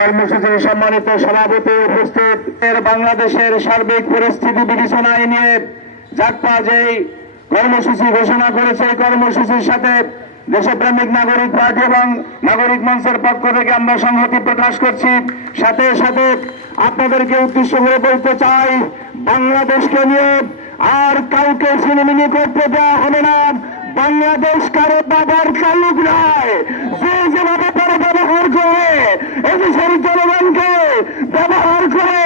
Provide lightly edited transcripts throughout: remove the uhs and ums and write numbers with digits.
কর্মসূচির সম্মানিত সভাপতি উপস্থিত বাংলাদেশের সার্বিক পরিস্থিতি বিবেচনায় নিয়ে জাগপা যেই কর্মসূচি ঘোষণা করেছে এই কর্মসূচির সাথে দেশপ্রেমিক নাগরিক পার্টি এবং নাগরিক মঞ্চের পক্ষ থেকে আমরা সংহতি প্রকাশ করছি। সাথে সাথে আপনাদেরকে উদ্দেশ্য করে বলতে চাই, বাংলাদেশকে নিয়ে আর কাউকে ছিনিমিনি করতে দেওয়া হবে না। বাংলাদেশ কারো বাবার তালুক নয়। যে যেভাবে পরে ব্যবহার করে এদেশের জনগণকে ব্যবহার করে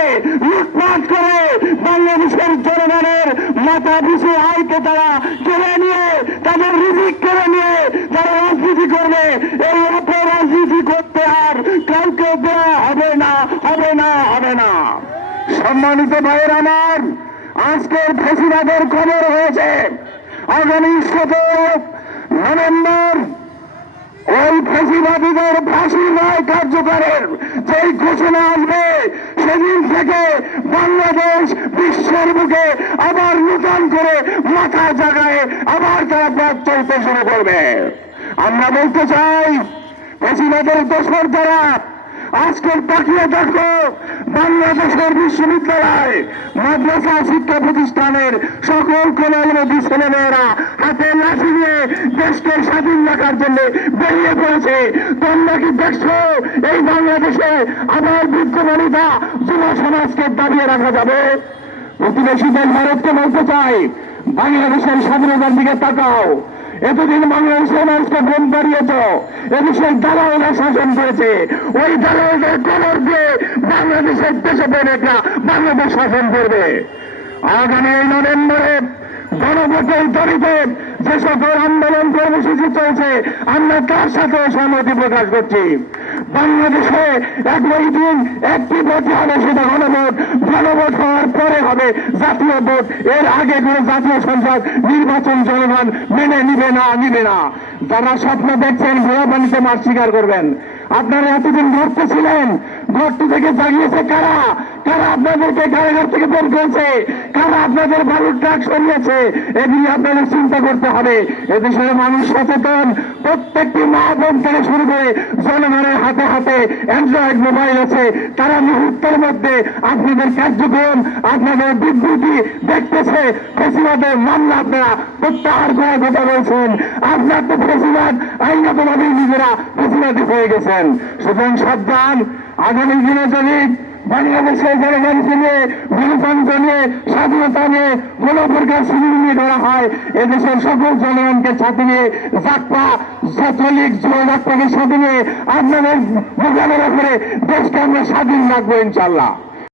লুটপাট করে বাংলাদেশের জনগণের মাথা পিছু আয়কে তারা কেড়ে নিয়ে তাদের রিজিক কেড়ে নিয়ে তারা রাজনীতি করবে। এই অপরাজনীতি করতে আর কাউকে দেওয়া হবে না, হবে না, হবে না। সম্মানিত ভাইয়ের আমার, আজকের ফেসিবাদের খবর হয়েছে আগামী 17 নভেম্বর ওই ফেসিবাদীদের ফাঁসির রায় কার্যকরের যেই ঘোষণা আসবে, সেদিন থেকে বাংলাদেশ বিশ্বের বুকে আবার নূতন করে মাথা জাগায় আবার তারা পথ চলতে শুরু করবে। আমরা বলতে চাই, ফেসিবাদের দোষর যারা আজকের তাকিয়ে দেখো, বাংলাদেশের বিশ্ববিদ্যালয় মাদ্রাসা শিক্ষা প্রতিষ্ঠানের সকল কোমলমতি ছেলেমেয়েরা হাতে লাঠি নিয়ে দেশকে স্বাধীন রাখার জন্য বেরিয়ে পড়েছে। তোমরা কি দেখছো এই বাংলাদেশে আবার বৃদ্ধ বনিতা যুব সমাজকে দাবিয়ে রাখা যাবে? প্রতিবেশী দেশ ভারতকে বলতে চাই, বাংলাদেশের স্বাধীনতার দিকে তাকাও। এতদিন বাংলাদেশের মানুষকে ঘুম পাড়িয়েছ, এদেশের দালালরা শাসন করেছে। ওই দালালদের কবর দিয়ে বাংলাদেশের দেশপ্রেমিকরা বাংলাদেশ শাসন করবে। আগামী নভেম্বরে গণভোটের দাবিতে যে সকল আন্দোলন কর্মসূচি চলছে, আমরা তার সাথে সহমতি প্রকাশ করছি। বাংলাদেশে একই দিন একটি ভোট হবে, সেটা গণভোট। গণভোট হওয়ার পরে হবে জাতীয় ভোট। এর আগে কোনো জাতীয় সংসদ নির্বাচন জনগণ মেনে নিবে না, নিবে না। যারা স্বপ্ন দেখছেন ভোলা পানিতে মাছ শিকার করবেন, আপনারা এতদিন ঘরতে ছিলেন, ঘরটি থেকে জাগিয়েছে কারা? কারা আপনাদেরকে কারাগার থেকে বের করেছে? কারা আপনাদের বালুর ট্রাক সরিয়েছে? এগুলি আপনাদের চিন্তা করতে হবে। এদেশের মানুষ সচেতন। প্রত্যেকটি মা বোন থেকে শুরু করে জনগণের হাতে হাতে অ্যান্ড্রয়েড মোবাইল আছে। তারা মুহূর্তের মধ্যে আপনাদের কার্যক্রম, আপনাদের বিবৃতি দেখতেছে। ফেসিবাদের মামলা আপনারা প্রত্যাহার করার কথা বলছেন। আপনার তো ফেসিবাদ আইনগতভাবে নিজেরা ফেসিবাদী হয়ে গেছেন। সুতরাং সাবধান। আগামী দিনে যদি বাংলাদেশের জনগণকে নিয়ে, গণতন্ত্র নিয়ে, স্বাধীনতা নিয়ে কোন প্রকার ছিনিমিনি করা হয়, এদেশের সকল জনগণকে সাথে নিয়ে জাগপা ছাত্রলীগ যুব জাগপাকে সাথে নিয়ে আপনাদের মোকাবেলা করে দেশকে আমরা স্বাধীন রাখবো ইনশাল্লাহ।